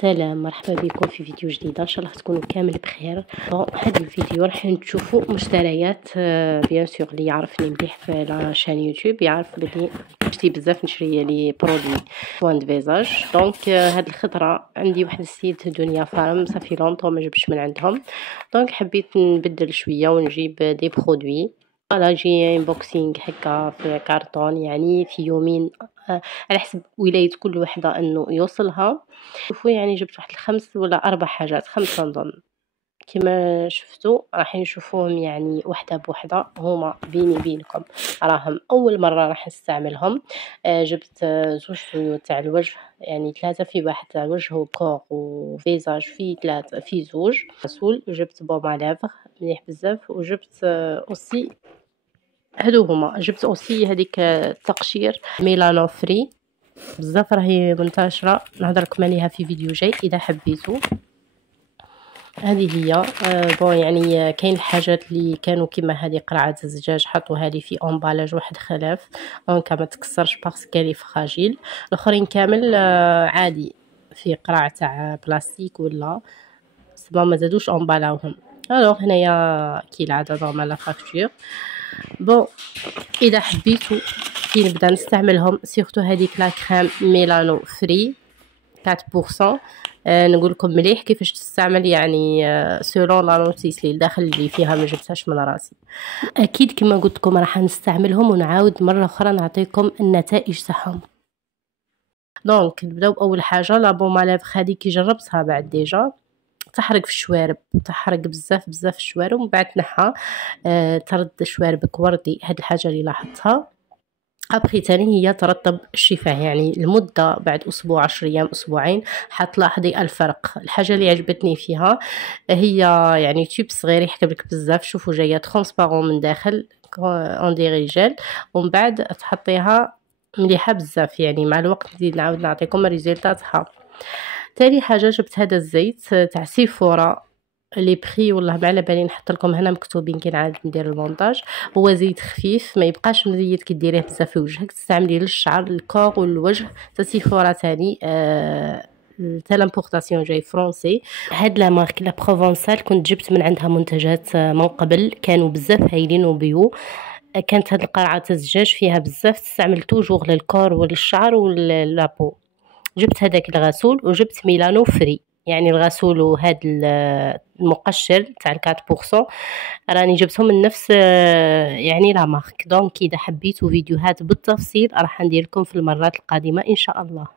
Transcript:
سلام، مرحبا بكم في فيديو جديد. ان شاء الله تكونوا كامل بخير. هذا الفيديو راح نشوفوا مشتريات بيان سور اللي يعرفني مليح في لاشين يوتيوب يعرف بلي نشتي بزاف نشري لي برودوي سوان دو فيزاج. دونك هاد الخطره عندي واحد السيد دنيا فارم صافي لونطون ما جبتش من عندهم، دونك حبيت نبدل شويه ونجيب دي برودوي. فوالا جي انبوكسينغ هكا في كارطون، يعني في يومين على حسب ولاية كل وحدة انه يوصلها. شوفوا يعني جبت واحد 5 ولا 4 حاجات، 5 نظن. كما شفتوا راح نشوفوهم يعني وحده بوحده. هما بيني بينكم راهم اول مره راح نستعملهم. جبت زوج سيوط تاع الوجه، يعني 3 في واحد تاع الوجه وكور وفيزاج في 3 في زوج غسول. جبت بوما لافغ مليح بزاف، وجبت اوسي هادو هما. جبت اوسي هذيك تقشير ميلانو فري بزاف، راهي منتشره، نهضر لكم عليها في فيديو جاي اذا حبيتوا. هذه هي بون يعني كاين الحاجات اللي كانوا كيما هذه قرعه الزجاج حطوها لي في امبالاج واحد خلاف دونك ما تكسرش باسكو لي فراجيل. الاخرين كامل عادي في قرعه تاع بلاستيك ولا سما ما زادوش امبالاوهم. الوغ هنايا كي العاده نورمال لا فاكتور. بون اذا حبيتوا كي نبدا نستعملهم سيرتو هذيك لا كريم ميلانو فري 4%. نقول لكم مليح كيفاش تستعمل، يعني سولون لا نوتيس اللي داخل اللي فيها ما جبتهاش من راسي. اكيد كما قلت لكم راح نستعملهم ونعاود مره اخرى نعطيكم النتائج تاعهم. دونك نبداو باول حاجه لا بوما لافغ. هذه كي جربتها بعد ديجا تحرق في الشوارب، تحرق بزاف بزاف في الشوارب، ومن بعد تنحى ترد شواربك وردي. هاد الحاجه اللي لاحظتها. ابخي تاني هي ترطب الشفاه، يعني المده بعد اسبوع 10 ايام اسبوعين حتلاحظي الفرق. الحاجه اللي عجبتني فيها هي يعني تيوب صغير يحكم لك بزاف. شوفوا جايه ترونسبارون من داخل اون ديري جيل، ومن بعد تحطيها مليحه بزاف. يعني مع الوقت نزيد نعاود نعطيكم الريزلت تاعها. تاني حاجه جبت هذا الزيت تاع سيفورا. لي بري والله ما على بالي، نحط لكم هنا مكتوبين كي نعاود ندير المونتاج. هو زيت خفيف ما يبقاش مزيت كي ديريه بزاف في وجهك، تستعمليه للشعر الكور والوجه. سيفورا ثاني تاع لامبورطاسيون جاي فرونسي. هاد لا مارك لا بروفونسال كنت جبت من عندها منتجات من قبل، كانوا بزاف هايلين وبيو. كانت هاد القرعه الزجاج فيها بزاف، تستعمل توجور للكور وللشعر وللابو. جبت هذاك الغسول وجبت ميلانو فري، يعني الغسول وهاد المقشر تاع 4%. راني جبتهم من نفس يعني لا مارك. دونك اذا حبيتوا فيديوهات بالتفصيل راح ندير لكم في المرات القادمه ان شاء الله.